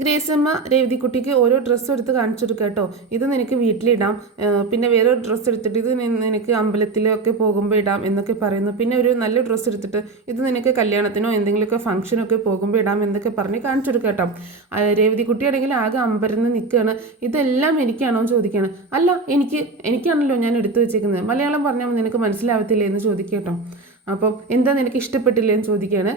ഗ്രേസമ്മ രേവതിക്കുട്ടിക്ക് ഓരോ ഡ്രസ്സ് എടുത്ത് കാണിച്ചു കൊടുക്കുക കേട്ടോ. ഇത് നിനക്ക് വീട്ടിലിടാം, പിന്നെ വേറെ ഡ്രസ്സ് എടുത്തിട്ട് ഇത് നിനക്ക് അമ്പലത്തിലൊക്കെ പോകുമ്പോൾ ഇടാം എന്നൊക്കെ പറയുന്നു. പിന്നെ ഒരു നല്ല ഡ്രസ്സ് എടുത്തിട്ട് ഇത് നിനക്ക് കല്യാണത്തിനോ എന്തെങ്കിലുമൊക്കെ ഫംഗ്ഷനൊക്കെ പോകുമ്പോൾ ഇടാം എന്നൊക്കെ പറഞ്ഞ് കാണിച്ചു കൊടുക്കുക കേട്ടോ. രേവതിക്കുട്ടിയാണെങ്കിൽ ആകെ അമ്പരന്ന് നിൽക്കുകയാണ്. ഇതെല്ലാം എനിക്കാണോ എന്ന് ചോദിക്കുകയാണ്. അല്ല, എനിക്കാണല്ലോ ഞാൻ എടുത്തു വെച്ചേക്കുന്നത്, മലയാളം പറഞ്ഞാൽ നിനക്ക് മനസ്സിലാവത്തില്ലേ എന്ന് ചോദിക്കുക കേട്ടോ. അപ്പം എന്താ നിനക്ക് ഇഷ്ടപ്പെട്ടില്ലേ എന്ന് ചോദിക്കുകയാണ്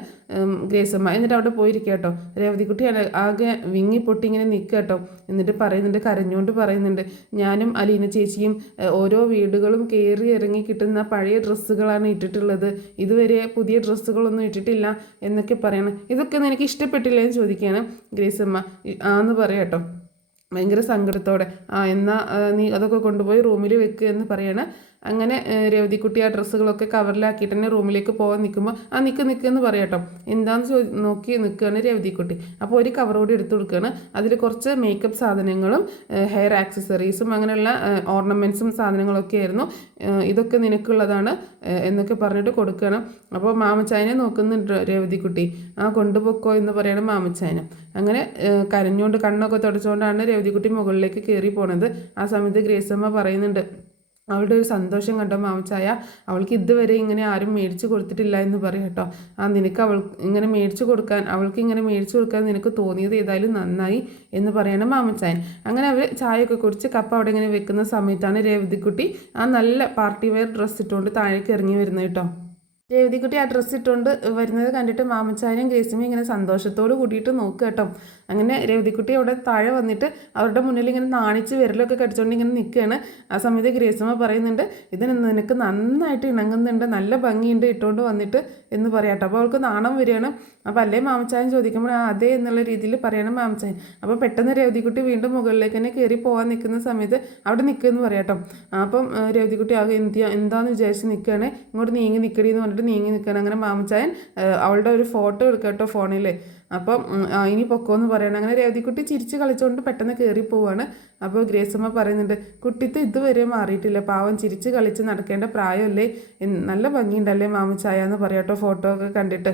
ഗ്രേസമ്മ. എന്നിട്ട് അവിടെ പോയിരിക്കുക കേട്ടോ. രേവതിക്കുട്ടി ആകെ വിങ്ങി പൊട്ടി ഇങ്ങനെ നിൽക്കുക കേട്ടോ. എന്നിട്ട് പറയുന്നുണ്ട്, കരഞ്ഞുകൊണ്ട് പറയുന്നുണ്ട്, ഞാനും അലീന ചേച്ചിയും ഓരോ വീടുകളും കയറി ഇറങ്ങി കിട്ടുന്ന പഴയ ഡ്രസ്സുകളാണ് ഇട്ടിട്ടുള്ളത്, ഇതുവരെ പുതിയ ഡ്രസ്സുകളൊന്നും ഇട്ടിട്ടില്ല എന്നൊക്കെ പറയണം. ഇതൊക്കെ നിനക്ക് ഇഷ്ടപ്പെട്ടില്ലേ എന്ന് ചോദിക്കുകയാണ് ഗ്രേസമ്മ. ആന്ന് പറയാം കേട്ടോ, ഭയങ്കര സങ്കടത്തോടെ. എന്നാൽ നീ അതൊക്കെ കൊണ്ടുപോയി റൂമിൽ വെക്കുക എന്ന് പറയണം. അങ്ങനെ രേവതിക്കുട്ടി ആ ഡ്രസ്സുകളൊക്കെ കവറിലാക്കിയിട്ട് തന്നെ റൂമിലേക്ക് പോകാൻ നിൽക്കുമ്പോൾ നിൽക്കുമെന്ന് പറയാം കേട്ടോ. എന്താണെന്ന് നോക്കി നിൽക്കുകയാണ് രേവതിക്കുട്ടി. അപ്പോൾ ഒരു കവർ കൂടി എടുത്തു കൊടുക്കുകയാണ്. അതിൽ കുറച്ച് മേക്കപ്പ് സാധനങ്ങളും ഹെയർ ആക്സസറീസും അങ്ങനെയുള്ള ഓർണമെൻറ്റ്സും സാധനങ്ങളൊക്കെ ആയിരുന്നു. ഇതൊക്കെ നിനക്കുള്ളതാണ് എന്നൊക്കെ പറഞ്ഞിട്ട് കൊടുക്കണം. അപ്പോൾ മാമച്ചായനെ നോക്കുന്നുണ്ട് രേവതിക്കുട്ടി. കൊണ്ടുപോക്കോ എന്ന് പറയണം മാമച്ചായന്. അങ്ങനെ കരഞ്ഞുകൊണ്ട് കണ്ണൊക്കെ തുടച്ചുകൊണ്ടാണ് രേവതിക്കുട്ടി മുകളിലേക്ക് കയറി പോണത്. ആ സമയത്ത് ഗ്രേസമ്മ പറയുന്നുണ്ട്, അവളുടെ ഒരു സന്തോഷം കണ്ടോ മാമച്ചായ, അവൾക്ക് ഇതുവരെ ഇങ്ങനെ ആരും മേടിച്ചു കൊടുത്തിട്ടില്ല എന്ന് പറയും കേട്ടോ. നിനക്ക് അവൾക്ക് ഇങ്ങനെ മേടിച്ചു കൊടുക്കാൻ നിനക്ക് തോന്നിയത് ഏതായാലും നന്നായി എന്ന് പറയണം മാമച്ചായൻ. അങ്ങനെ അവർ ചായയൊക്കെ കുടിച്ച് കപ്പ് അവിടെ ഇങ്ങനെ വെക്കുന്ന സമയത്താണ് രേവതിക്കുട്ടി നല്ല പാർട്ടി വെയർ ഡ്രസ്സ് ഇട്ടുകൊണ്ട് താഴേക്ക് ഇറങ്ങി വരുന്നത് കേട്ടോ. രേവതിക്കുട്ടി ആ ഡ്രസ്സ് ഇട്ടുകൊണ്ട് വരുന്നത് കണ്ടിട്ട് മാമച്ചായനും ഗ്രേസിമയും ഇങ്ങനെ സന്തോഷത്തോട് കൂടിയിട്ട് നോക്കുക കേട്ടോ. അങ്ങനെ രേവതിക്കുട്ടി അവിടെ താഴെ വന്നിട്ട് അവരുടെ മുന്നിൽ ഇങ്ങനെ നാണിച്ച് വിരലൊക്കെ കടിച്ചുകൊണ്ട് ഇങ്ങനെ നിൽക്കുകയാണ്. ആ സമയത്ത് ഗ്രേസിമ പറയുന്നുണ്ട്, ഇതിന് നിനക്ക് നന്നായിട്ട് ഇണങ്ങുന്നുണ്ട്, നല്ല ഭംഗിയുണ്ട് ഇട്ടുകൊണ്ട് വന്നിട്ട് എന്ന് പറയാം കേട്ടോ. അപ്പോൾ അവൾക്ക് നാണം വരികയാണ്. അപ്പോൾ അല്ലേ മാമച്ചായൻ ചോദിക്കുമ്പോൾ അതെ എന്നുള്ള രീതിയിൽ പറയണം മാമച്ചായൻ. അപ്പോൾ പെട്ടെന്ന് രേവതിക്കുട്ടി വീണ്ടും മുകളിലേക്ക് തന്നെ കയറി പോകാൻ നിൽക്കുന്ന സമയത്ത് അവിടെ നിൽക്കുമെന്ന് പറയാം കേട്ടോ. അപ്പം രേവതിക്കുട്ടി ആകെ എന്താന്ന് വിചാരിച്ച് നിൽക്കുകയാണ്. ഇങ്ങോട്ട് നീങ്ങി നിൽക്കടി എന്ന് പറഞ്ഞിട്ട് നീങ്ങി നിൽക്കുകയാണ്. അങ്ങനെ മാമച്ചായൻ അവളുടെ ഒരു ഫോട്ടോ എടുക്കുക കേട്ടോ ഫോണിൽ. അപ്പം ഇനി പൊക്കോന്ന് പറയണം. അങ്ങനെ രേവതിക്കുട്ടി ചിരിച്ച് കളിച്ചുകൊണ്ട് പെട്ടെന്ന് കയറി പോവാണ്. അപ്പോൾ ഗ്രേസമ്മ പറയുന്നുണ്ട്, കുട്ടിത്ത് ഇതുവരെ മാറിയിട്ടില്ല, പാവം ചിരിച്ച് കളിച്ച് നടക്കേണ്ട പ്രായമല്ലേ, നല്ല ഭംഗിയുണ്ടല്ലേ മാമച്ചായ എന്ന് പറയാട്ടോ ഫോട്ടോ ഒക്കെ കണ്ടിട്ട്.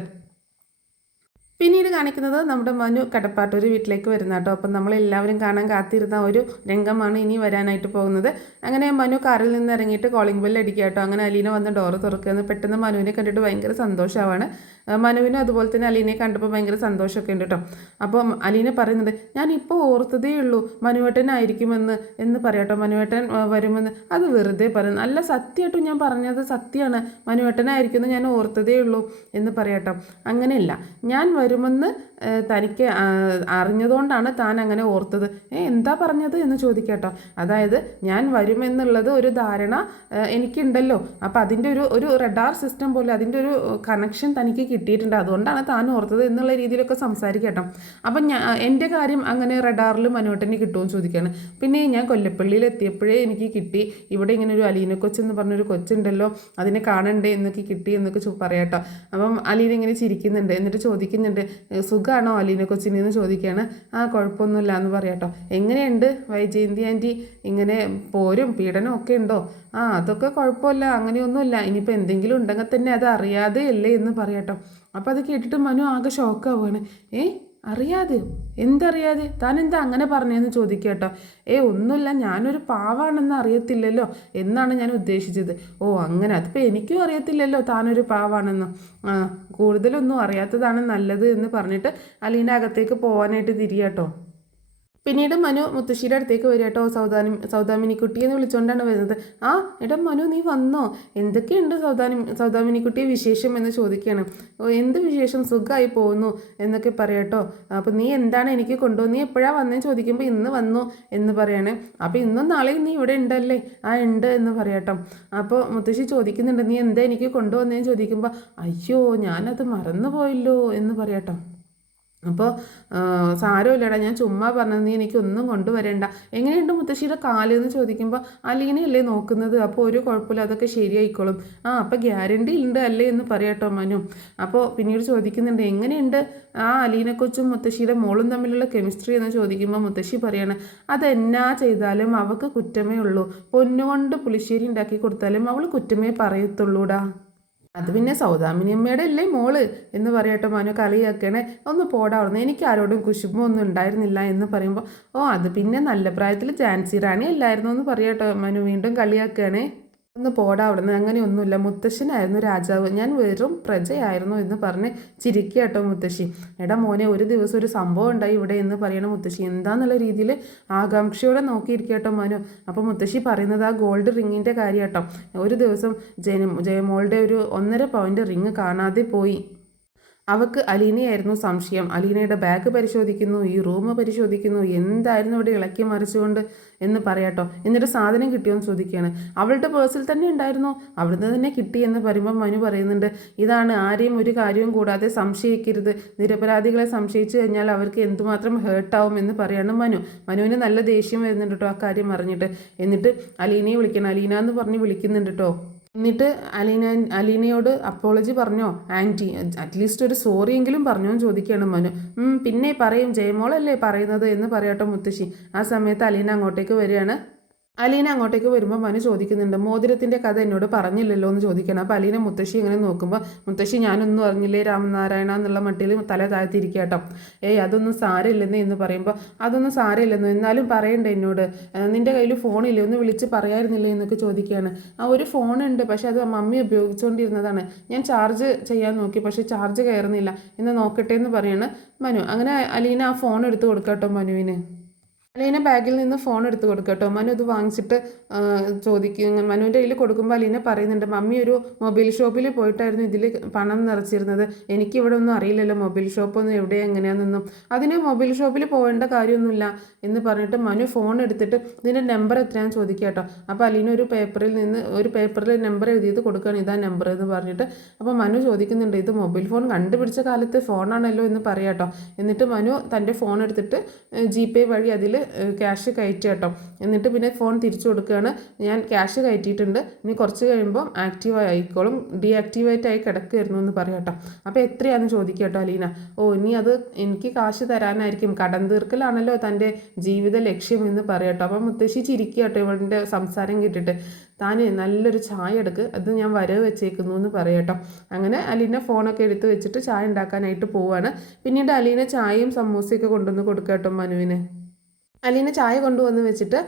പിന്നീട് കാണിക്കുന്നത് നമ്മുടെ മനു കടപ്പാട്ടൂർ വീട്ടിലേക്ക് വരുന്ന കേട്ടോ. അപ്പം നമ്മളെല്ലാവരും കാണാൻ കാത്തിരുന്ന ഒരു രംഗമാണ് ഇനി വരാനായിട്ട് പോകുന്നത്. അങ്ങനെ മനു കാറിൽ നിന്ന് ഇറങ്ങിയിട്ട് കോളിംഗ് ബെല്ല് അടിക്കുക കേട്ടോ. അങ്ങനെ അലീന വന്ന് ഡോറ് തുറക്കുന്നത്. പെട്ടെന്ന് മനുവിനെ കണ്ടിട്ട് ഭയങ്കര സന്തോഷമാണ്. മനുവിനും അതുപോലെ തന്നെ അലീനയെ കണ്ടപ്പോൾ ഭയങ്കര സന്തോഷമൊക്കെ ഉണ്ട് കേട്ടോ. അപ്പം അലീന പറയുന്നുണ്ട്, ഞാനിപ്പോൾ ഓർത്തതേ ഉള്ളൂ മനുവേട്ടനായിരിക്കുമെന്ന് എന്ന് പറയാട്ടോ. മനുവേട്ടൻ വരുമെന്ന് അത് വെറുതെ പറയുന്നു, അല്ല സത്യമായിട്ടും ഞാൻ പറഞ്ഞത് സത്യമാണ്, മനുവേട്ടനായിരിക്കുമെന്ന് ഞാൻ ഓർത്തതേ ഉള്ളൂ എന്ന് പറയാട്ടോ. അങ്ങനെയല്ല, ഞാൻ വരുമെന്ന് തനിക്ക് അറിഞ്ഞതുകൊണ്ടാണ് താൻ അങ്ങനെ ഓർത്തത്. എന്താ പറഞ്ഞത് എന്ന് ചോദിക്കട്ടോ. അതായത് ഞാൻ വരുമെന്നുള്ളത് ഒരു ധാരണ എനിക്കുണ്ടല്ലോ, അപ്പോൾ അതിൻ്റെ ഒരു റഡാർ സിസ്റ്റം പോലെ അതിൻ്റെ ഒരു കണക്ഷൻ തനിക്ക് കിട്ടിയിട്ടുണ്ട്, അതുകൊണ്ടാണ് താൻ ഓർത്തത് എന്നുള്ള രീതിയിലൊക്കെ സംസാരിക്കട്ടോ. അപ്പം എൻ്റെ കാര്യം അങ്ങനെ റഡാറിൽ മനുവേട്ടന് കിട്ടുമെന്ന് ചോദിക്കുകയാണ്. പിന്നെ ഞാൻ കൊല്ലപ്പള്ളിയിൽ എത്തിയപ്പോഴേ എനിക്ക് കിട്ടി, ഇവിടെ ഇങ്ങനെ ഒരു അലീന കൊച്ചെന്ന് പറഞ്ഞൊരു കൊച്ചുണ്ടല്ലോ, അതിനെ കാണണ്ടേ എന്നൊക്കെ കിട്ടി എന്നൊക്കെ പറയാട്ടോ. അപ്പം അലീന ഇങ്ങനെ ചിരിക്കുന്നുണ്ട്. എന്നിട്ട് ചോദിക്കുന്നുണ്ട്, സുഖമാണോ അലീന കൊച്ചിനെന്ന് ചോദിക്കുകയാണ്. കുഴപ്പമൊന്നുമില്ല എന്ന് പറയാട്ടോ. എങ്ങനെയുണ്ട് വൈജയന്തി ആൻറ്റി, ഇങ്ങനെ പോരും പീഡനം ഒക്കെ ഉണ്ടോ? അതൊക്കെ കുഴപ്പമില്ല, അങ്ങനെയൊന്നുമില്ല, ഇനിയിപ്പോൾ എന്തെങ്കിലും ഉണ്ടെങ്കിൽ തന്നെ അത് അറിയാതെ അല്ലേ എന്ന് പറയാട്ടോ. അപ്പോൾ അത് കേട്ടിട്ട് മനു ആകെ ഷോക്കാവുകയാണ്. അറിയാതെയോ? എന്തറിയാതെ? താൻ എന്താ അങ്ങനെ പറഞ്ഞതെന്ന് ചോദിക്കുക കേട്ടോ. ഒന്നുമില്ല, ഞാനൊരു പാവാണെന്ന് അറിയത്തില്ലല്ലോ എന്നാണ് ഞാൻ ഉദ്ദേശിച്ചത്. അങ്ങനെ, അതിപ്പോൾ എനിക്കും അറിയത്തില്ലല്ലോ താനൊരു പാവാണെന്ന്. കൂടുതലൊന്നും അറിയാത്തതാണ് നല്ലത് എന്ന് പറഞ്ഞിട്ട് അലീന അകത്തേക്ക് പോകാനായിട്ട് തിരിയാട്ടോ. പിന്നീട് മനു മുത്തശ്ശിയുടെ അടുത്തേക്ക് വരിക കേട്ടോ. സൗദാമിനിക്കുട്ടി എന്ന് വിളിച്ചുകൊണ്ടാണ് വരുന്നത്. എടാ മനു, നീ വന്നോ? എന്തൊക്കെയുണ്ട് സൗദാമിനിക്കുട്ടിയെ വിശേഷം എന്ന് ചോദിക്കുകയാണ്. എന്ത് വിശേഷം, സുഖമായി പോകുന്നു എന്നൊക്കെ പറയാട്ടോ. അപ്പോൾ നീ എന്താണ് എനിക്ക് കൊണ്ടുവന്ന്, നീ എപ്പോഴാണ് വന്നതെന്ന് ചോദിക്കുമ്പോൾ ഇന്ന് വന്നു എന്ന് പറയണേ. അപ്പോൾ ഇന്നും നാളെയും നീ ഇവിടെ ഉണ്ടല്ലേ? ഉണ്ട് എന്ന് പറയാട്ടോ. അപ്പോൾ മുത്തശ്ശി ചോദിക്കുന്നുണ്ട്, നീ എന്താ എനിക്ക് കൊണ്ടുവന്നതെന്ന് ചോദിക്കുമ്പോൾ അയ്യോ ഞാനത് മറന്നുപോയല്ലോ എന്ന് പറയാട്ടോ. അപ്പോൾ സാരമില്ലടാ, ഞാൻ ചുമ്മാ പറഞ്ഞത്, നീ എനിക്കൊന്നും കൊണ്ടുവരേണ്ട. എങ്ങനെയുണ്ട് മുത്തശ്ശിയുടെ കാല് എന്ന് ചോദിക്കുമ്പോൾ അലീനയല്ലേ നോക്കുന്നത്, അപ്പോൾ ഒരു കുഴപ്പമില്ല, അതൊക്കെ ശരിയായിക്കോളും. അപ്പോൾ ഗ്യാരണ്ടി ഉണ്ട് അല്ലേ എന്ന് പറയാട്ടോ മനു. അപ്പോൾ പിന്നീട് ചോദിക്കുന്നുണ്ട്, എങ്ങനെയുണ്ട് അലീന കൊച്ചും മുത്തശ്ശിയുടെ മോളും തമ്മിലുള്ള കെമിസ്ട്രി എന്ന് ചോദിക്കുമ്പോൾ മുത്തശ്ശി പറയാണ്, അതെന്നാ ചെയ്താലും അവൾക്ക് കുറ്റമേ ഉള്ളൂ, പൊന്നുകൊണ്ട് പുളിശ്ശേരി ഉണ്ടാക്കി കൊടുത്താലും അവൾ കുറ്റമേ പറയത്തുള്ളൂടാ. അത് പിന്നെ സൗദാമിനിയമ്മയുടെ അല്ലേ മോള് എന്ന് പറയട്ടെ മനു കളിയാക്കണേ. ഒന്ന് പോടാവുന്നു, എനിക്ക് ആരോടും കുശുമ്പൊന്നും ഉണ്ടായിരുന്നില്ല എന്ന് പറയുമ്പോൾ, ഓ അത് പിന്നെ നല്ല പ്രായത്തിൽ ജാൻസി റാണി അല്ലായിരുന്നു എന്ന് പറയട്ടെ മനു വീണ്ടും കളിയാക്കണേ. ഒന്ന് പോടാ അവിടുന്ന്, അങ്ങനെയൊന്നുമില്ല, മുത്തശ്ശനായിരുന്നു രാജാവ്, ഞാൻ വെറും പ്രജയായിരുന്നു എന്ന് പറഞ്ഞ് ചിരിക്കുക കേട്ടോ മുത്തശ്ശി. എടാ മോനെ, ഒരു ദിവസം ഒരു സംഭവം ഉണ്ടായി ഇവിടെ എന്ന് പറയണ മുത്തശ്ശി. എന്താന്നുള്ള രീതിയിൽ ആകാംക്ഷയോടെ നോക്കിയിരിക്കുക കേട്ടോ മനു. അപ്പോൾ മുത്തശ്ശി പറയുന്നത് ആ ഗോൾഡ് റിങ്ങിൻ്റെ കാര്യം കേട്ടോ. ഒരു ദിവസം ജയമോളുടെ ഒരു 1.5 പവൻ്റെ റിങ് കാണാതെ പോയി. അവൾക്ക് അലീനയായിരുന്നു സംശയം. അലീനയുടെ ബാഗ് പരിശോധിക്കുന്നു, ഈ റൂം പരിശോധിക്കുന്നു, എന്തായിരുന്നു ഇവിടെ ഇളക്കി മറിച്ചുകൊണ്ട് എന്ന് പറയാട്ടോ. എന്നിട്ട് സാധനം കിട്ടിയോന്ന് ചോദിക്കുകയാണ്. അവളുടെ പേഴ്സിൽ തന്നെ ഉണ്ടായിരുന്നു, അവിടുന്ന് തന്നെ കിട്ടി എന്ന് പറയുമ്പോൾ മനു പറയുന്നുണ്ട്, ഇതാണ് ആരെയും ഒരു കാര്യവും കൂടാതെ സംശയിക്കരുത്, നിരപരാധികളെ സംശയിച്ചു കഴിഞ്ഞാൽ അവർക്ക് എന്തുമാത്രം ഹേർട്ടാവും എന്ന് പറയാണ് മനു. മനുവിന് നല്ല ദേഷ്യം വരുന്നുണ്ട് കേട്ടോ ആ കാര്യം അറിഞ്ഞിട്ട്. എന്നിട്ട് അലീനയെ വിളിക്കണം, അലീന എന്ന് പറഞ്ഞ് വിളിക്കുന്നുണ്ട് കേട്ടോ. എന്നിട്ട് അലീനയോട് അപ്പോളജി പറഞ്ഞോ ആൻറ്റി, അറ്റ്ലീസ്റ്റ് ഒരു സോറി എങ്കിലും പറഞ്ഞോ എന്ന് ചോദിക്കുകയാണ് മനു. പിന്നെ പറയും, ജയമോളല്ലേ പറയുന്നത് എന്ന് പറയട്ടോ മുത്തശ്ശി. ആ സമയത്ത് അലീന അങ്ങോട്ടേക്ക് വരികയാണ്. അലീന അങ്ങോട്ടേക്ക് വരുമ്പോൾ മനു ചോദിക്കുന്നുണ്ട്, മോതിരത്തിൻ്റെ കഥ എന്നോട് പറഞ്ഞില്ലല്ലോ എന്ന് ചോദിക്കണം. അപ്പോൾ അലീന മുത്തശ്ശി ഇങ്ങനെ നോക്കുമ്പോൾ, മുത്തശ്ശി ഞാനൊന്നും അറിഞ്ഞില്ലേ രാമനാരായണ എന്നുള്ള മട്ടിൽ തല താഴ്ത്തിയിരിക്കുക കേട്ടോ. അതൊന്നും സാരമില്ലെന്ന് എന്ന് പറയുമ്പോൾ, അതൊന്നും സാരമില്ലെന്ന് എന്നാലും പറയണ്ടേ എന്നോട്, നിൻ്റെ കയ്യിൽ ഫോണില്ലേ, ഒന്ന് വിളിച്ച് പറയായിരുന്നില്ലേ എന്നൊക്കെ ചോദിക്കുകയാണ്. ഒരു ഫോണുണ്ട്, പക്ഷെ അത് മമ്മി ഉപയോഗിച്ചുകൊണ്ടിരുന്നതാണ്, ഞാൻ ചാർജ് ചെയ്യാൻ നോക്കി പക്ഷേ ചാർജ് കയറുന്നില്ല, എന്ന് നോക്കട്ടെ എന്ന് പറയാണ് മനു. അങ്ങനെ അലീന ആ ഫോൺ എടുത്ത് കൊടുക്കട്ടോ മനുവിന്. അലീന ബാഗിൽ നിന്ന് ഫോൺ എടുത്ത് കൊടുക്കുക കേട്ടോ. മനു ഇത് വാങ്ങിച്ചിട്ട് ചോദിക്കും. മനുവിൻ്റെ കയ്യിൽ കൊടുക്കുമ്പോൾ അലീന പറയുന്നുണ്ട്, മമ്മി ഒരു മൊബൈൽ ഷോപ്പിൽ പോയിട്ടായിരുന്നു ഇതിൽ പണം നിറച്ചിരുന്നത്, എനിക്കിവിടെ ഒന്നും അറിയില്ലല്ലോ മൊബൈൽ ഷോപ്പൊന്നും എവിടെ എങ്ങനെയാണെന്നൊന്നും, അതിന് മൊബൈൽ ഷോപ്പിൽ പോകേണ്ട കാര്യമൊന്നുമില്ല എന്ന് പറഞ്ഞിട്ട് മനു ഫോൺ എടുത്തിട്ട് ഇതിൻ്റെ നമ്പർ എത്രയാണെന്ന് ചോദിക്കുക കേട്ടോ. അപ്പോൾ അലീന ഒരു പേപ്പറിൽ നമ്പർ എഴുതിയത് കൊടുക്കുകയാണ്, ഇതാ നമ്പർ എന്ന് പറഞ്ഞിട്ട്. അപ്പോൾ മനു ചോദിക്കുന്നുണ്ട്, ഇത് മൊബൈൽ ഫോൺ കണ്ടുപിടിച്ച കാലത്ത് ഫോണാണല്ലോ എന്ന് പറയാം കേട്ടോ. എന്നിട്ട് മനു തൻ്റെ ഫോൺ എടുത്തിട്ട് GPay വഴി അതിൽ ക്യാഷ് കയറ്റി കേട്ടോ. എന്നിട്ട് പിന്നെ ഫോൺ തിരിച്ചു കൊടുക്കുകയാണ്, ഞാൻ ക്യാഷ് കയറ്റിയിട്ടുണ്ട്, ഇനി കുറച്ച് കഴിയുമ്പോൾ ആക്റ്റീവ് ആയിക്കോളും, ഡീആക്റ്റീവേറ്റ് ആയി കിടക്കുമായിരുന്നു എന്ന് പറയാം കേട്ടോ. അപ്പോൾ എത്രയാണെന്ന് ചോദിക്കുക കേട്ടോ അലീന. ഇനി അത് എനിക്ക് കാശ് തരാനായിരിക്കും, കടം തീർക്കലാണല്ലോ തൻ്റെ ജീവിത ലക്ഷ്യം എന്ന് പറയാം കേട്ടോ. അപ്പോൾ മുത്തശ്ശി ചിരിക്കുക കേട്ടോ ഇവളുടെ സംസാരം കേട്ടിട്ട്. താൻ നല്ലൊരു ചായ എടുക്ക്, അത് ഞാൻ വരവ് വെച്ചേക്കുന്നു എന്ന് പറയാം കേട്ടോ. അങ്ങനെ അലീന ഫോണൊക്കെ എടുത്ത് വെച്ചിട്ട് ചായ ഉണ്ടാക്കാനായിട്ട് പോവുകയാണ്. പിന്നീട് അലീന ചായയും സമൂസയൊക്കെ കൊണ്ടുവന്ന് കൊടുക്കുക കേട്ടോ മനുവിന്. അലീന ചായ കൊണ്ടുവന്ന് വെച്ചിട്ട്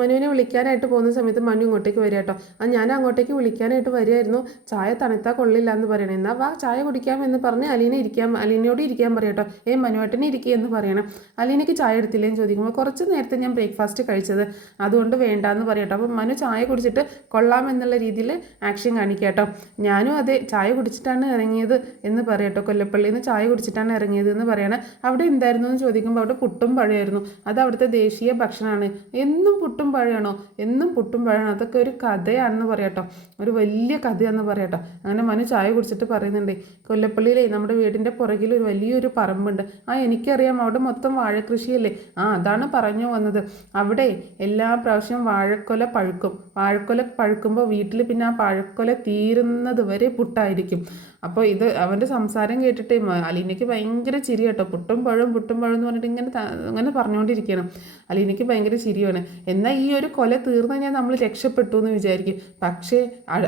മനുവിനെ വിളിക്കാനായിട്ട് പോകുന്ന സമയത്ത് മനു ഇങ്ങോട്ടേക്ക് വരിക കേട്ടോ. ഞാൻ അങ്ങോട്ടേക്ക് വിളിക്കാനായിട്ട് വരികയായിരുന്നു, ചായ തണുത്താൽ കൊള്ളില്ല എന്ന് പറയണം. എന്നാൽ വാ ചായ കുടിക്കാം എന്ന് പറഞ്ഞ് അലീനയോട് ഇരിക്കാൻ പറയട്ടോ. മനുവേട്ടനെ ഇരിക്കുക എന്ന് പറയണം. അലീനയ്ക്ക് ചായ എടുത്തില്ലേന്ന് ചോദിക്കുമ്പോൾ, കുറച്ച് നേരത്തെ ഞാൻ ബ്രേക്ക്ഫാസ്റ്റ് കഴിച്ചത്, അതുകൊണ്ട് വേണ്ടാന്ന് പറയട്ടോ. അപ്പം മനു ചായ കുടിച്ചിട്ട് കൊള്ളാമെന്നുള്ള രീതിയിൽ ആക്ഷൻ കാണിക്കുക കേട്ടോ. ഞാനും അതെ ചായ കുടിച്ചിട്ടാണ് ഇറങ്ങിയത് എന്ന് പറയട്ടോ. കൊല്ലപ്പള്ളിയിൽ നിന്ന് ചായ കുടിച്ചിട്ടാണ് ഇറങ്ങിയത് എന്ന് പറയണം. അവിടെ എന്തായിരുന്നു എന്ന് ചോദിക്കുമ്പോൾ, അവിടെ പുട്ടും പഴമായിരുന്നു, അത് അവിടുത്തെ ദേശീയ ഭക്ഷണമാണ്. എന്നും പുട്ടും പഴമാണോ? എന്നും പുട്ടും പഴമാണ്, അതൊക്കെ ഒരു കഥയാണെന്ന് പറയട്ടോ, ഒരു വലിയ കഥയാണെന്ന് പറയട്ടോ. അങ്ങനെ മനു ചായ കുടിച്ചിട്ട് പറയുന്നുണ്ട്, കൊല്ലപ്പള്ളിയിലേ നമ്മുടെ വീടിൻ്റെ പുറകിൽ ഒരു വലിയൊരു പറമ്പുണ്ട്, എനിക്കറിയാം, അവിടെ മൊത്തം വാഴക്കൃഷിയല്ലേ, അതാണ് പറഞ്ഞു വന്നത്. അവിടെ എല്ലാ പ്രാവശ്യവും വാഴക്കൊല പഴുക്കുമ്പോൾ വീട്ടിൽ പിന്നെ ആ പഴക്കൊല തീരുന്നത് വരെ പുട്ടായിരിക്കും. അപ്പോൾ ഇത് അവൻ്റെ സംസാരം കേട്ടിട്ട് അലീനയ്ക്ക് ഭയങ്കര ചിരി കേട്ടോ. പുട്ടും പഴം എന്ന് പറഞ്ഞിട്ട് ഇങ്ങനെ പറഞ്ഞുകൊണ്ടിരിക്കണം. അലീനയ്ക്ക് ഭയങ്കര ചിരിയാണ്. എന്നാൽ ഈ ഒരു കൊല തീർന്നു കഴിഞ്ഞാൽ നമ്മൾ രക്ഷപ്പെട്ടു എന്ന് വിചാരിക്കും. പക്ഷേ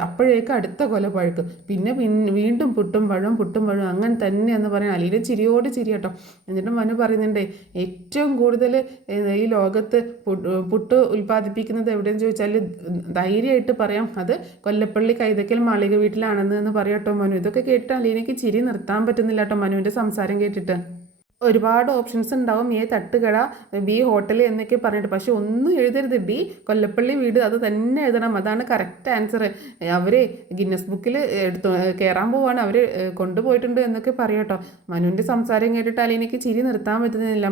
അപ്പോഴേക്ക് അടുത്ത കൊല പഴുക്കും, പിന്നെ വീണ്ടും പുട്ടും പഴം അങ്ങനെ തന്നെയെന്ന് പറയാൻ അലീന ചിരിയോട് ചിരി കേട്ടോ. എന്നിട്ട് മനു പറയുന്നുണ്ട്, ഏറ്റവും കൂടുതൽ ഈ ലോകത്ത് പുട്ട് ഉൽപ്പാദിപ്പിക്കുന്നത് എവിടെയെന്ന് ചോദിച്ചാൽ ധൈര്യമായിട്ട് പറയാം, അത് കൊല്ലപ്പള്ളി കൈതക്കൽ മാളിക വീട്ടിലാണെന്ന് പറയാട്ടോ മനു. ഇതൊക്കെ കേട്ടിട്ട് അലീനയ്ക്ക് ചിരി നിർത്താൻ പറ്റുന്നില്ല കേട്ടോ മനുവിൻ്റെ സംസാരം കേട്ടിട്ട്. ഒരുപാട് ഓപ്ഷൻസ് ഉണ്ടാവും, തട്ടുകട, B ഹോട്ടൽ എന്നൊക്കെ പറഞ്ഞിട്ട്, പക്ഷെ ഒന്നും എഴുതരുത്, D കൊല്ലപ്പള്ളി വീട്, അത് തന്നെ എഴുതണം, അതാണ് കറക്റ്റ് ആൻസർ. അവർ ഗിന്നസ് ബുക്കിൽ കയറാൻ പോവാണ്, അവർ കൊണ്ടുപോയിട്ടുണ്ട് എന്നൊക്കെ പറയാട്ടോ. മനുവിൻ്റെ സംസാരം കേട്ടിട്ട് അലീനയ്ക്ക് ചിരി നിർത്താൻ പറ്റുന്നില്ല.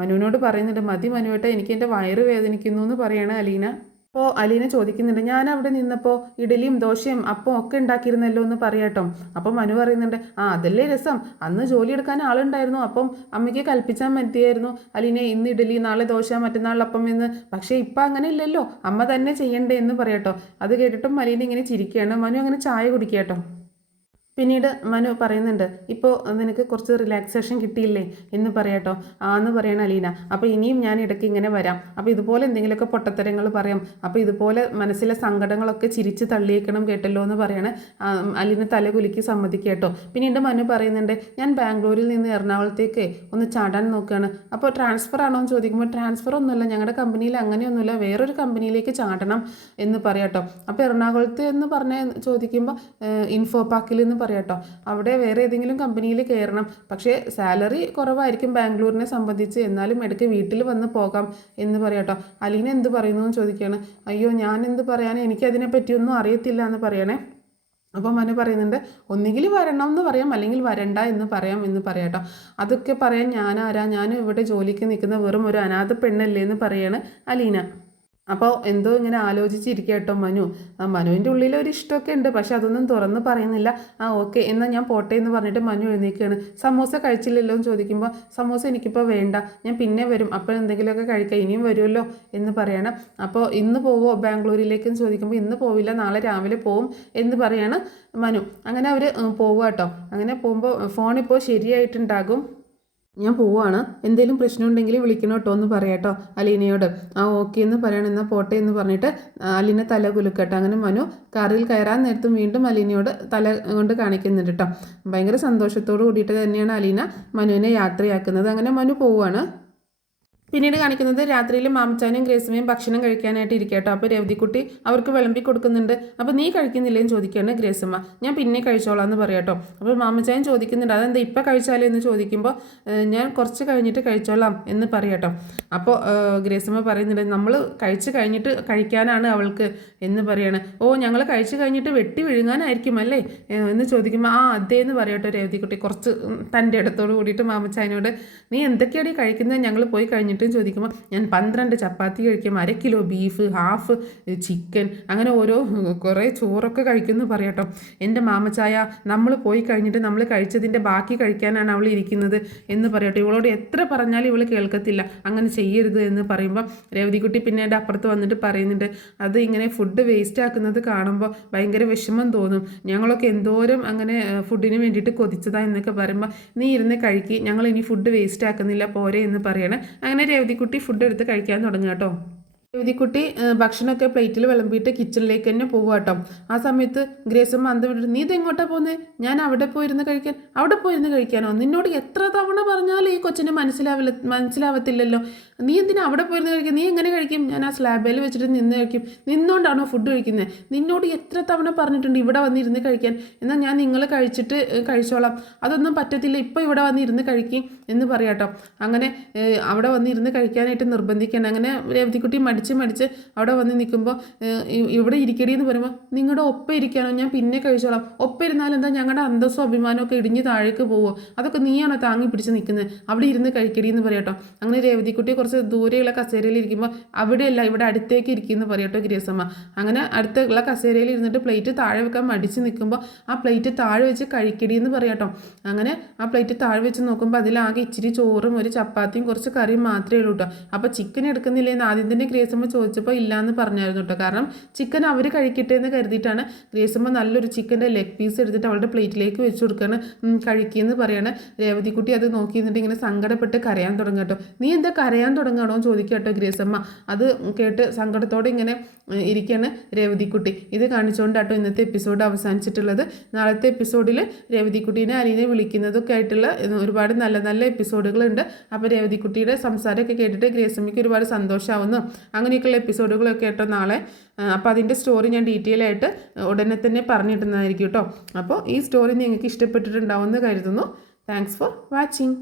മനുവിനോട് പറയുന്നുണ്ട്, മതി മനുവേട്ട, എനിക്ക് എൻ്റെ വയറ് വേദനിക്കുന്നു എന്ന് പറയാണ് അലീന. അപ്പോൾ അലീന ചോദിക്കുന്നുണ്ട്, ഞാൻ അവിടെ നിന്നപ്പോൾ ഇഡലിയും ദോശയും അപ്പം ഒക്കെ ഉണ്ടാക്കിയിരുന്നല്ലോ എന്ന് പറയാട്ടോ. അപ്പോൾ മനു പറയുന്നുണ്ട്, അതല്ലേ രസം, അന്ന് ജോലി എടുക്കാൻ ആളുണ്ടായിരുന്നു, അപ്പം അമ്മയ്ക്ക് കൽപ്പിച്ചാൽ മതിയായിരുന്നു, അലീന ഇന്ന് ഇഡലി നാളെ ദോശ മറ്റന്നാൾ അപ്പം എന്ന്. പക്ഷേ ഇപ്പം അങ്ങനെ ഇല്ലല്ലോ, അമ്മ തന്നെ ചെയ്യണ്ടേ എന്ന് പറയാട്ടോ. അത് കേട്ടിട്ടും അലീന ഇങ്ങനെ ചിരിക്കുകയാണ്. മനു അങ്ങനെ ചായ കുടിക്കുക കേട്ടോ. പിന്നീട് മനു പറയുന്നുണ്ട്, ഇപ്പോൾ നിനക്ക് കുറച്ച് റിലാക്സേഷൻ കിട്ടിയില്ലേ എന്ന് പറയാട്ടോ. എന്ന് പറയണ അലീന. അപ്പോൾ ഇനിയും ഞാൻ ഇടയ്ക്ക് ഇങ്ങനെ വരാം, അപ്പോൾ ഇതുപോലെ എന്തെങ്കിലുമൊക്കെ പൊട്ടത്തരങ്ങൾ പറയാം, അപ്പോൾ ഇതുപോലെ മനസ്സിലെ സങ്കടങ്ങളൊക്കെ ചിരിച്ച് തള്ളിയേക്കണം കേട്ടല്ലോ എന്ന് പറയണേ. അലീന തലകുലുക്കി സമ്മതിക്കുക കേട്ടോ. പിന്നീട് മനു പറയുന്നുണ്ട്, ഞാൻ ബാംഗ്ലൂരിൽ നിന്ന് എറണാകുളത്തേക്ക് ഒന്ന് ചാടാൻ നോക്കുകയാണ്. അപ്പോൾ ട്രാൻസ്ഫർ ആണോ എന്ന് ചോദിക്കുമ്പോൾ ട്രാൻസ്ഫർ ഒന്നുമില്ല, ഞങ്ങളുടെ കമ്പനിയിൽ അങ്ങനെയൊന്നുമില്ല, വേറൊരു കമ്പനിയിലേക്ക് ചാടണം എന്ന് പറയാട്ടോ. അപ്പോൾ എറണാകുളത്ത് എന്ന് പറഞ്ഞ ചോദിക്കുമ്പോൾ ഇൻഫോ പാർക്കിൽ എന്ന് പറയാട്ടോ. അവിടെ വേറെ ഏതെങ്കിലും കമ്പനിയിൽ കയറണം, പക്ഷേ സാലറി കുറവായിരിക്കും ബാംഗ്ലൂരിനെ സംബന്ധിച്ച്, എന്നാലും ഇടയ്ക്ക് വീട്ടിൽ വന്ന് പോകാം എന്ന് പറയാട്ടോ. അലീന എന്ത് പറയുന്നു എന്ന് ചോദിക്കുകയാണ്. അയ്യോ ഞാൻ എന്ത് പറയാൻ, എനിക്കതിനെ പറ്റിയൊന്നും അറിയത്തില്ല എന്ന് പറയണേ. അപ്പോൾ മനു പറയുന്നുണ്ട്, ഒന്നുകിൽ വരണം എന്ന് പറയാം, അല്ലെങ്കിൽ വരണ്ട എന്ന് പറയാം എന്ന് പറയാട്ടോ. അതൊക്കെ പറയാൻ ഞാനാരാ, ഞാൻ ഇവിടെ ജോലിക്ക് നിൽക്കുന്ന വെറും ഒരു അനാഥ പെണ്ണല്ലേ എന്ന് പറയാണ് അലീന. അപ്പോൾ എന്തോ ഇങ്ങനെ ആലോചിച്ചിരിക്കുക കേട്ടോ മനു. മനുവിൻ്റെ ഉള്ളിൽ ഒരു ഇഷ്ടമൊക്കെ ഉണ്ട്, പക്ഷെ അതൊന്നും തുറന്ന് പറയുന്നില്ല. ഓക്കെ എന്നാൽ ഞാൻ പോട്ടെ എന്ന് പറഞ്ഞിട്ട് മനു എഴുന്നേൽക്കുകയാണ്. സമോസ കഴിച്ചില്ലല്ലോ എന്ന് ചോദിക്കുമ്പോൾ സമോസ എനിക്കിപ്പോൾ വേണ്ട, ഞാൻ പിന്നെ വരും, അപ്പോൾ എന്തെങ്കിലുമൊക്കെ കഴിക്കാം, ഇനിയും വരുമല്ലോ എന്ന് പറയണം. അപ്പോൾ ഇന്ന് പോവോ ബാംഗ്ലൂരിലേക്ക് എന്ന് ചോദിക്കുമ്പോൾ ഇന്ന് പോവില്ല, നാളെ രാവിലെ പോവും എന്ന് പറയാണ് മനു. അങ്ങനെ അവർ പോവുക കേട്ടോ. അങ്ങനെ പോകുമ്പോൾ ഫോണിപ്പോൾ ശരിയായിട്ടുണ്ടാകും. ഞാൻ പോവാണ്, എന്തെങ്കിലും പ്രശ്നമുണ്ടെങ്കിൽ വിളിക്കണം കേട്ടോ എന്ന് പറയാട്ടോ അലീനയോട്. ഓക്കെ എന്ന് പറയണം, എന്നാൽ പോട്ടെ എന്ന് പറഞ്ഞിട്ട് അലീന തല കുലുക്കട്ടോ. അങ്ങനെ മനു കാറിൽ കയറാൻ നേരത്തും വീണ്ടും അലീനയോട് തല കൊണ്ട് കാണിക്കുന്നുണ്ട് കേട്ടോ. ഭയങ്കര സന്തോഷത്തോടു കൂടിയിട്ട് തന്നെയാണ് അലീന മനുവിനെ യാത്രയാക്കുന്നത്. അങ്ങനെ മനു പോവുകയാണ്. പിന്നീട് കാണിക്കുന്നത് രാത്രിയിൽ മാമച്ചാനും ഗ്രേസുമയും ഭക്ഷണം കഴിക്കാനായിട്ട് ഇരിക്കട്ടോ. അപ്പോൾ രവതിക്കുട്ടി അവർക്ക് വിളമ്പി കൊടുക്കുന്നുണ്ട്. അപ്പോൾ നീ കഴിക്കുന്നില്ലേന്ന് ചോദിക്കുകയാണ് ഗ്രേസുമ്മ. ഞാൻ പിന്നെ കഴിച്ചോളാം എന്ന് പറയാട്ടോ. അപ്പോൾ മാമച്ചാൻ ചോദിക്കുന്നുണ്ട്, അതെന്താ ഇപ്പം കഴിച്ചാലോ എന്ന് ചോദിക്കുമ്പോൾ ഞാൻ കുറച്ച് കഴിഞ്ഞിട്ട് കഴിച്ചോളാം എന്ന് പറയാട്ടോ. അപ്പോൾ ഗ്രേസുമ്മ പറയുന്നുണ്ട്, നമ്മൾ കഴിച്ച് കഴിഞ്ഞിട്ട് കഴിക്കാനാണ് അവൾക്ക് എന്ന് പറയാണ്. ഞങ്ങൾ കഴിച്ച് കഴിഞ്ഞിട്ട് വെട്ടി വിഴുങ്ങാനായിരിക്കും അല്ലേ എന്ന് ചോദിക്കുമ്പോൾ അതേ എന്ന് പറയാട്ടോ രവതിക്കുട്ടി കുറച്ച് തൻ്റെ ഇടത്തോട് കൂടിയിട്ട് മാമച്ചാനോട്. നീ എന്തൊക്കെയാണ് കഴിക്കുന്നത്, ഞങ്ങൾ പോയി കഴിഞ്ഞിട്ട് ചോദിക്കുമ്പോൾ ഞാൻ 12 ചപ്പാത്തി കഴിക്കും, 1/2 കിലോ ബീഫ്, ഹാഫ് ചിക്കൻ, അങ്ങനെ കുറേ ചോറൊക്കെ കഴിക്കുമെന്ന് പറയാട്ടോ. എൻ്റെ മാമച്ചായ നമ്മൾ പോയി കഴിഞ്ഞിട്ട് നമ്മൾ കഴിച്ചതിൻ്റെ ബാക്കി കഴിക്കാനാണ് അവൾ ഇരിക്കുന്നത് എന്ന് പറയട്ടെ. ഇവളോട് എത്ര പറഞ്ഞാലും ഇവൾ കേൾക്കത്തില്ല, അങ്ങനെ ചെയ്യരുത് എന്ന് പറയുമ്പോൾ രവതിക്കുട്ടി പിന്നെ എൻ്റെ അപ്പുറത്ത് വന്നിട്ട് പറയുന്നുണ്ട്, അത് ഇങ്ങനെ ഫുഡ് വേസ്റ്റ് ആക്കുന്നത് കാണുമ്പോൾ ഭയങ്കര വിഷമം തോന്നും, ഞങ്ങളൊക്കെ എന്തോരം അങ്ങനെ ഫുഡിന് വേണ്ടിയിട്ട് കൊതിച്ചതാ എന്നൊക്കെ പറയുമ്പോൾ നീ ഇരുന്ന് കഴിക്കി, ഞങ്ങൾ ഇനി ഫുഡ് വേസ്റ്റ് ആക്കുന്നില്ല പോരെ എന്ന് പറയണേ. അങ്ങനെ രവതിക്കുട്ടി ഫുഡ് എടുത്ത് കഴിക്കാൻ തുടങ്ങുക കേട്ടോ. രവതിക്കുട്ടി ഭക്ഷണമൊക്കെ പ്ലേറ്റിൽ വിളമ്പിയിട്ട് കിച്ചണിലേക്ക് തന്നെ പോകുക കേട്ടോ. ആ സമയത്ത് ഗ്രേസമ്മ അന്ത വിട്ടിട്ട്, നീ ഇതെങ്ങോട്ടാണ് പോകുന്നത്, ഞാൻ അവിടെ പോയിരുന്ന് കഴിക്കാനോ, നിന്നോട് എത്ര തവണ പറഞ്ഞാലും ഈ കൊച്ചിന് മനസ്സിലാവത്തില്ലല്ലോ, നീ എന്തിനാ അവിടെ പോയിരുന്ന് കഴിക്കുക, നീ എങ്ങനെ കഴിക്കും, ഞാൻ ആ സ്ലാബിൽ വെച്ചിട്ട് നിന്ന് കഴിക്കും, നിന്നോണ്ടാണോ ഫുഡ് കഴിക്കുന്നത്, നിന്നോട് എത്ര തവണ പറഞ്ഞിട്ടുണ്ട് ഇവിടെ വന്നിരുന്ന് കഴിക്കാൻ, എന്നാൽ ഞാൻ നിങ്ങൾ കഴിച്ചിട്ട് കഴിച്ചോളാം, അതൊന്നും പറ്റത്തില്ല, ഇപ്പോൾ ഇവിടെ വന്നിരുന്ന് കഴിക്കും എന്ന് പറയാട്ടോ. അങ്ങനെ അവിടെ വന്നിരുന്ന് കഴിക്കാനായിട്ട് നിർബന്ധിക്കണം. അങ്ങനെ രവതിക്കുട്ടി മടിച്ച് അവിടെ വന്ന് നിൽക്കുമ്പോൾ ഇവിടെ ഇരിക്കടി എന്ന് പറയുമ്പോൾ നിങ്ങളുടെ ഒപ്പം ഇരിക്കാനോ, ഞാൻ പിന്നെ കഴിച്ചോളാം, ഒപ്പം ഇരുന്നാൽ എന്താ ഞങ്ങളുടെ അന്തസ്സും അഭിമാനമൊക്കെ ഇടിഞ്ഞ് താഴേക്ക് പോവോ, അതൊക്കെ നീയാണോ താങ്ങി പിടിച്ച് നിൽക്കുന്നത്, അവിടെ ഇരുന്ന് കഴിക്കടി എന്ന് പറയാട്ടോ. അങ്ങനെ രവതിക്കുട്ടി കുറച്ച് ദൂരെയുള്ള കസേരയിൽ ഇരിക്കുമ്പോൾ അവിടെയല്ല ഇവിടെ അടുത്തേക്ക് ഇരിക്കുമെന്ന് പറയട്ടോ ഗ്രേസമ്മ. അങ്ങനെ അടുത്തുള്ള കസേരയിൽ ഇരുന്നിട്ട് പ്ലേറ്റ് താഴെ വെക്കാൻ മടിച്ച് നിൽക്കുമ്പോൾ ആ പ്ലേറ്റ് താഴെ വെച്ച് കഴിക്കടി എന്ന് പറയാട്ടോ. അങ്ങനെ ആ പ്ലേറ്റ് താഴെ വെച്ച് നോക്കുമ്പോൾ അതിലാകെ ഇച്ചിരി ചോറും ഒരു ചപ്പാത്തിയും കുറച്ച് കറിയും മാത്രമേ ഉള്ളൂ കേട്ടോ. അപ്പോൾ ചിക്കൻ എടുക്കുന്നില്ലേന്ന് ആദ്യം തന്നെ ഗ്രേസമ്മ ചോദിച്ചപ്പോൾ ഇല്ലയെന്ന് പറഞ്ഞായിരുന്നു കേട്ടോ. കാരണം ചിക്കൻ അവർ കഴിക്കട്ടെ എന്ന് കരുതിയിട്ടാണ് ഗ്രേസമ്മ നല്ലൊരു ചിക്കൻ്റെ ലെഗ് പീസ് എടുത്തിട്ട് അവളുടെ പ്ലേറ്റിലേക്ക് വെച്ച് കൊടുക്കുകയാണ്. കഴിക്കുകയെന്ന് പറയാണ്. രവതിക്കുട്ടി അത് നോക്കി നിന്നിട്ട് ഇങ്ങനെ സങ്കടപ്പെട്ട് കരയാൻ തുടങ്ങും കേട്ടോ. നീ എന്താ കരയാൻ തുടങ്ങണോ എന്ന് ചോദിക്കുക കേട്ടോ ഗ്രേസമ്മ. അത് കേട്ട് സങ്കടത്തോടെ ഇങ്ങനെ ഇരിക്കുകയാണ് രവതിക്കുട്ടി. ഇത് കാണിച്ചുകൊണ്ടാട്ടോ ഇന്നത്തെ എപ്പിസോഡ് അവസാനിച്ചിട്ടുള്ളത്. നാളത്തെ എപ്പിസോഡിൽ രവതിക്കുട്ടീനെ അലീനെ വിളിക്കുന്നതൊക്കെ ആയിട്ടുള്ള ഒരുപാട് നല്ല നല്ല എപ്പിസോഡുകളുണ്ട്. അപ്പോൾ രവതിക്കുട്ടിയുടെ സംസാരമൊക്കെ കേട്ടിട്ട് ഗ്രേസമ്മയ്ക്ക് ഒരുപാട് സന്തോഷമാവുന്നു. അങ്ങനെയൊക്കെയുള്ള എപ്പിസോഡുകളൊക്കെ കേട്ടോ നാളെ. അപ്പോൾ അതിൻ്റെ സ്റ്റോറി ഞാൻ ഡീറ്റെയിൽ ആയിട്ട് ഉടനെ തന്നെ പറഞ്ഞിട്ടുന്നതായിരിക്കും കേട്ടോ. അപ്പോൾ ഈ സ്റ്റോറി നിങ്ങൾക്ക് ഇഷ്ടപ്പെട്ടിട്ടുണ്ടാവുമെന്ന് കരുതുന്നു. Thanks for watching.